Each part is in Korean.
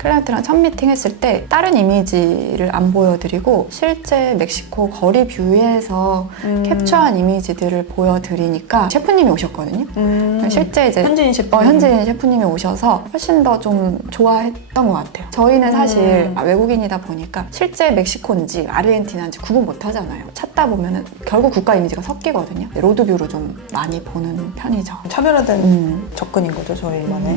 클라이언트랑 첫 미팅 했을 때 다른 이미지를 안 보여드리고 실제 멕시코 거리 뷰에서 캡처한 이미지들을 보여드리니까 셰프님이 오셨거든요. 실제 이제 현지인 셰프. 현지인 셰프님이 오셔서 훨씬 더 좀 좋아했던 것 같아요. 저희는 사실 외국인이다 보니까 실제 멕시코인지 아르헨티나인지 구분 못 하잖아요. 찾다 보면은 결국 국가 이미지가 섞이거든요. 로드뷰로 좀 많이 보는 편이죠. 차별화된 접근인 거죠, 저희만의.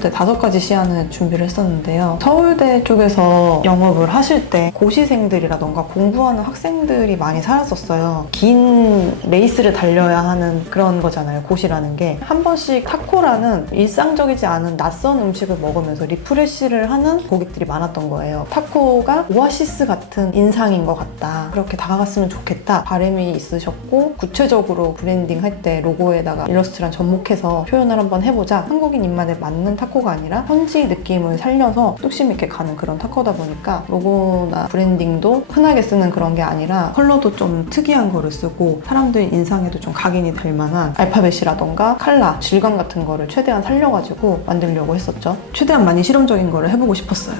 네, 5가지 시안을 준비를 했었는데요. 서울대 쪽에서 영업을 하실 때 고시생들이라던가 공부하는 학생들이 많이 살았었어요. 긴 레이스를 달려야 하는 그런 거잖아요, 고시라는 게. 한 번씩 타코라는 일상적이지 않은 낯선 음식을 먹으면서 리프레시를 하는 고객들이 많았던 거예요. 타코가 오아시스 같은 인상인 것 같다. 그렇게 다가갔으면 좋겠다. 바람이 있으셨고 구체적으로 브랜딩 할 때 로고에다가 일러스트랑 접목해서 표현을 한번 해보자. 한국인 입맛에 맞는 타코가 아니라 현지 느낌을 살려서 뚝심 있게 가는 그런 타코다 보니까 로고나 브랜딩도 흔하게 쓰는 그런 게 아니라 컬러도 좀 특이한 거를 쓰고 사람들 인상에도 좀 각인이 될 만한 알파벳이라던가 컬러, 질감 같은 거를 최대한 살려가지고 만들려고 했었죠. 최대한 많이 실험적인 거를 해보고 싶었어요.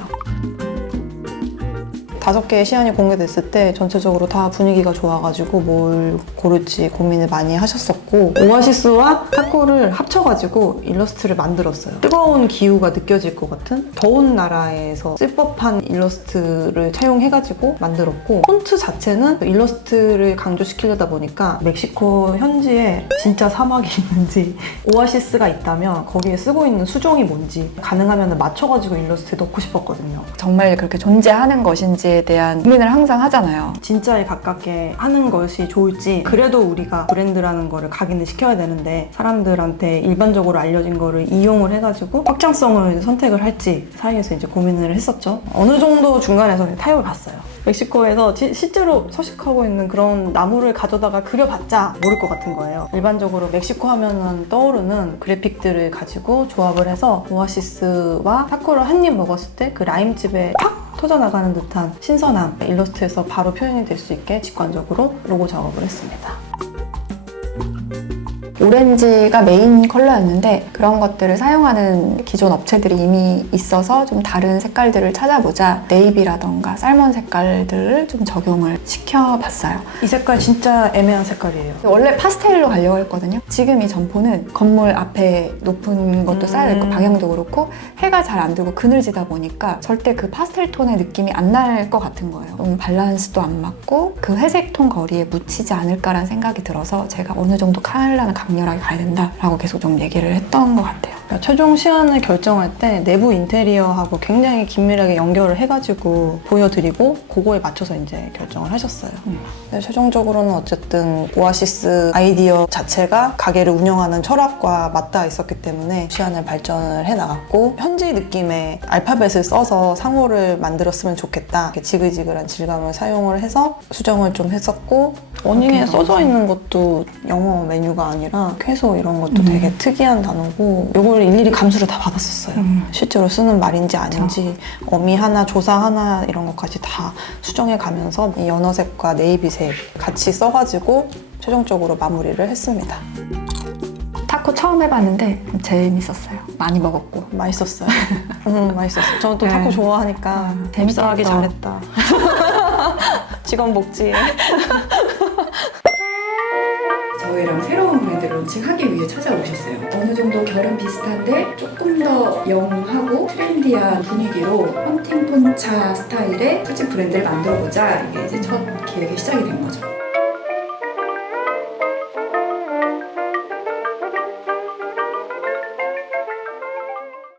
5개의 시안이 공개됐을 때 전체적으로 다 분위기가 좋아가지고 뭘 고를지 고민을 많이 하셨었고 오아시스와 타코를 합쳐가지고 일러스트를 만들었어요. 뜨거운 기후가 느껴질 것 같은 더운 나라에서 쓸 법한 일러스트를 차용해가지고 만들었고 폰트 자체는 일러스트를 강조시키려다 보니까 멕시코 현지에 진짜 사막이 있는지 오아시스가 있다면 거기에 쓰고 있는 수종이 뭔지 가능하면 맞춰가지고 일러스트에 넣고 싶었거든요. 정말 그렇게 존재하는 것인지에 대한 고민을 항상 하잖아요. 진짜에 가깝게 하는 것이 좋을지 그래도 우리가 브랜드라는 거를 각인을 시켜야 되는데 사람들한테 일반적으로 알려진 거를 이용을 해가지고 확장성을 선택을 할지 사이에서 이제 고민을 했었죠. 어느 정도 중간에서 타협을 봤어요. 멕시코에서 실제로 서식하고 있는 그런 나무를 가져다가 그려봤자 모를 것 같은 거예요. 일반적으로 멕시코 하면은 떠오르는 그래픽들을 가지고 조합을 해서 오아시스와 타코를 한 입 먹었을 때 그 라임즙에 팍 터져나가는 듯한 신선함 일러스트에서 바로 표현이 될 수 있게 직관적으로 로고 작업을 했습니다. 오렌지가 메인 컬러였는데 그런 것들을 사용하는 기존 업체들이 이미 있어서 좀 다른 색깔들을 찾아보자 네이비라던가 살몬 색깔들을 좀 적용을 시켜봤어요. 이 색깔 진짜 애매한 색깔이에요. 원래 파스텔로 가려고 했거든요. 지금 이 점포는 건물 앞에 높은 것도 쌓여 있고 방향도 그렇고 해가 잘 안 들고 그늘지다 보니까 절대 그 파스텔 톤의 느낌이 안 날 것 같은 거예요. 너무 밸런스도 안 맞고 그 회색 톤 거리에 묻히지 않을까라는 생각이 들어서 제가 어느 정도 컬러는 강렬하게 가야 된다라고 계속 좀 얘기를 했던 것 같아요. 최종 시안을 결정할 때 내부 인테리어하고 굉장히 긴밀하게 연결을 해가지고 보여드리고 그거에 맞춰서 이제 결정을 하셨어요. 근데 최종적으로는 어쨌든 오아시스 아이디어 자체가 가게를 운영하는 철학과 맞닿아 있었기 때문에 시안을 발전을 해나갔고 현지 느낌의 알파벳을 써서 상호를 만들었으면 좋겠다. 이렇게 지글지글한 질감을 사용을 해서 수정을 좀 했었고 어닝에 써져 있는 것도 영어 메뉴가 아니라 쾌소 이런 것도 되게 특이한 단어고 이걸 일일이 감수를 다 받았었어요. 실제로 쓰는 말인지 아닌지 어미 하나, 조사 하나 이런 것까지 다 수정해 가면서 이 연어색과 네이비색 같이 써가지고 최종적으로 마무리를 했습니다. 타코 처음 해봤는데 재밌었어요. 많이 먹었고 맛있었어요. 맛있었어요. 저는 또 네. 타코 좋아하니까 재밌어하기 했어. 잘했다. 직원 복지에. 저희랑 새로운 브랜드를 론칭하기 위해 찾아오셨어요. 어느 정도 결은 비슷한데 조금 더 영하고 트렌디한 분위기로 헌팅폰차 스타일의 술집 브랜드를 만들어보자. 이게 이제 첫 기획이 시작이 된 거죠.